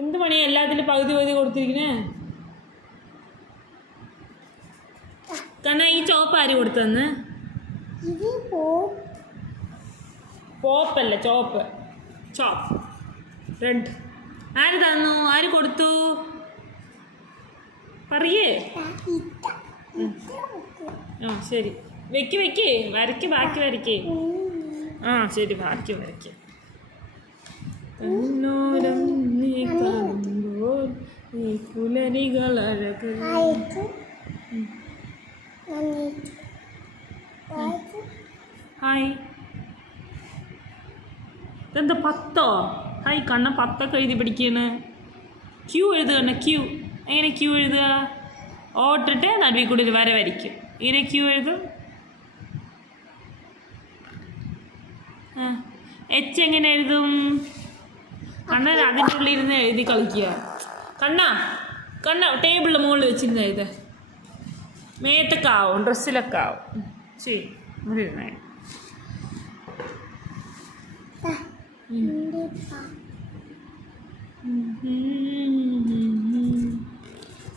എന്ത് പണിയാ എല്ലാത്തിലും പകുതി പകുതി കൊടുത്തിരിക്കണേ? കാരണം ഈ ചോപ്പ് ആര് കൊടുത്തന്ന്? പോപ്പല്ല, ചോപ്പ്. ചോപ്പ് റെഡ് ആര് തന്നു? ആര് കൊടുത്തു? പറയേ. ആ ശരി, വെക്ക് വെക്ക്, വരയ്ക്ക്, ബാക്കി വരയ്ക്ക്. ആ ശരി, ബാക്കി വരയ്ക്ക്. കണ്ണോരം നീ കാണുമ്പോൾ നീ പുലരികളഴക്. ഹായ്. ഇതെന്താ 10? ഹായ് കണ്ണ 10 എഴുതി പഠിക്കുകയാണ്. ക്യൂ എഴുതുകയാണ്. ക്യൂ എങ്ങനെ ക്യൂ എഴുതുക? ഓട്ടിട്ട് നടുവിൽ കൂടി ഒരു വര വരയ്ക്കും. ഇങ്ങനെ ക്യൂ എഴുതും. എച്ച് എങ്ങനെ എഴുതും? കണ്ണ അതിൻ്റെ ഉള്ളിൽ ഇരുന്ന് എഴുതി കളിക്കുക. കണ്ണ ടേബിളിൻ്റെ മുകളിൽ വെച്ചിരുന്ന എഴുത. മേത്തൊക്കെ ആവും, ഡ്രസ്സിലൊക്കെ ആവും. ശരി, ഇവിടെ ഇരുന്നേ.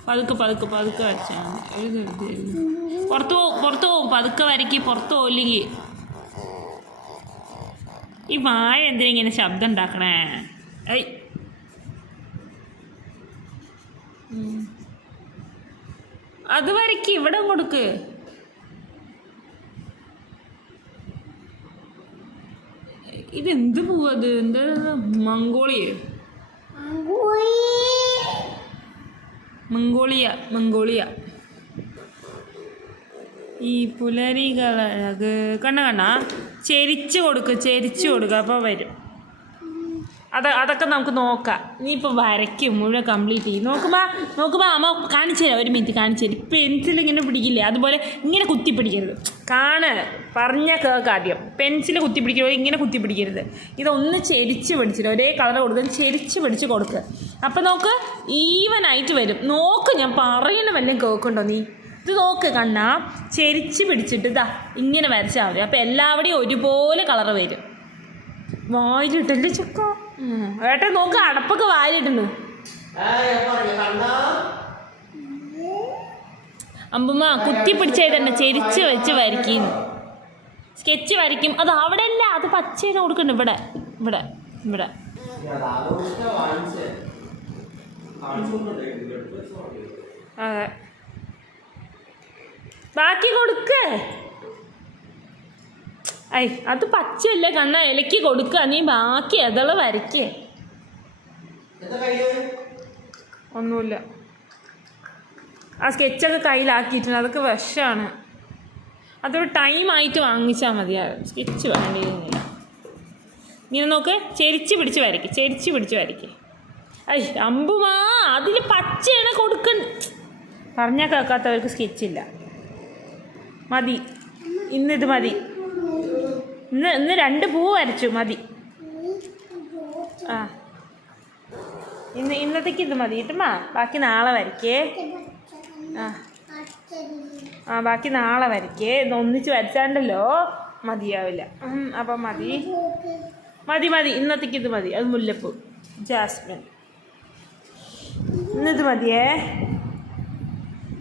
പതുക്കെ പതുക്കെ പതുക്കെ വരച്ചാൽ മതി. പുറത്ത് പോവും. പതുക്കെ വരയ്ക്ക്, പുറത്ത് പോയില്ലെങ്കിൽ. ഈ വാഴ എന്തിനാ ഇങ്ങനെ ശബ്ദം ഉണ്ടാക്കണേ? ഐ അത് വരയ്ക്ക്, ഇവിടെ കൊടുക്ക്. ഇതെന്ത് പോവത്? എന്താ? മംഗോളിയ. ഈ പുലരികളഴക്. കണ്ണ ചെരിച്ച് കൊടുക്കുക, അപ്പോൾ വരും. അതൊക്കെ നമുക്ക് നോക്കാം. നീ ഇപ്പോൾ വരയ്ക്കും, മുഴുവൻ കംപ്ലീറ്റ് ചെയ്യും. നോക്കുമ്പോൾ അമ്മ കാണിച്ചു തരാം. ഒരു മിനിറ്റ് കാണിച്ചു തരും. പെൻസിൽ ഇങ്ങനെ പിടിക്കില്ലേ, അതുപോലെ ഇങ്ങനെ കുത്തി പിടിക്കരുത്. പറഞ്ഞ കേൾക്ക് ആദ്യം. പെൻസിൽ കുത്തി പിടിക്കരുത്, ഇങ്ങനെ കുത്തി പിടിക്കരുത്. ഇതൊന്ന് ചെരിച്ച് പിടിച്ചിട്ട് ഒരേ കളർ കൊടുക്കുക, ചെരിച്ച് പിടിച്ച് കൊടുക്കുക. അപ്പം നോക്ക്, ഈവനായിട്ട് വരും. നോക്ക്, ഞാൻ പറയുന്ന വല്ലതും കേൾക്കുന്നുണ്ടോ നീ? ഇത് നോക്ക് കണ്ണാ, ചെരിച്ച് പിടിച്ചിട്ട് ഇതാ ഇങ്ങനെ വരച്ചാൽ മതി. അപ്പം എല്ലാവിടെയും ഒരുപോലെ കളർ വരും. വായിലിട്ടല്ലേ ചക്ക? ഏട്ടൻ നോക്ക്, അടപ്പൊക്കെ വായിലിട്ടുണ്ട്. അമ്പുമ്മ കുത്തി പിടിച്ചതന്നെ ചെരിച്ച് വെച്ച് വരയ്ക്കും. സ്കെച്ച് വരയ്ക്കും. അത് അവിടെ അല്ല, അത് പച്ചേനെ കൊടുക്കണ്ട. ഇവിടെ അതെ, ബാക്കി കൊടുക്ക്. അത് പച്ചയല്ലേ കണ്ണ, ഇലക്ക് കൊടുക്കുക. നീ ബാക്കി അതള വരയ്ക്കേ. ഒന്നുമില്ല, ആ സ്കെച്ചൊക്കെ കയ്യിലാക്കിയിട്ടുണ്ട്. അതൊക്കെ വിഷമാണ്. അതൊരു ടൈമായിട്ട് വാങ്ങിച്ചാൽ മതിയാകും. സ്കെച്ച് വേണ്ടിയിരുന്നില്ല. ഇങ്ങനെ നോക്ക്, ചെരിച്ച് പിടിച്ച് വരയ്ക്ക്. അമ്പുമാ, അതിൽ പച്ചയാണ് കൊടുക്കണ്ട. പറഞ്ഞാൽ കേൾക്കാത്തവർക്ക് സ്കെച്ചില്ല. മതി, ഇന്നിത് മതി. ഇന്ന് 2 പൂ വരച്ചു, മതി. ഇന്നത്തേക്ക് ഇത് മതി കിട്ടുമാ. ബാക്കി നാളെ വരയ്ക്കേ. ബാക്കി നാളെ വരയ്ക്കേ. ഒന്നിച്ച് വരച്ചാണ്ടല്ലോ മതിയാവില്ല. അപ്പം മതി. ഇന്നത്തേക്ക് ഇത് മതി. അത് മുല്ലപ്പൂ, ജാസ്മിൻ. ഇന്നിത് മതിയേ.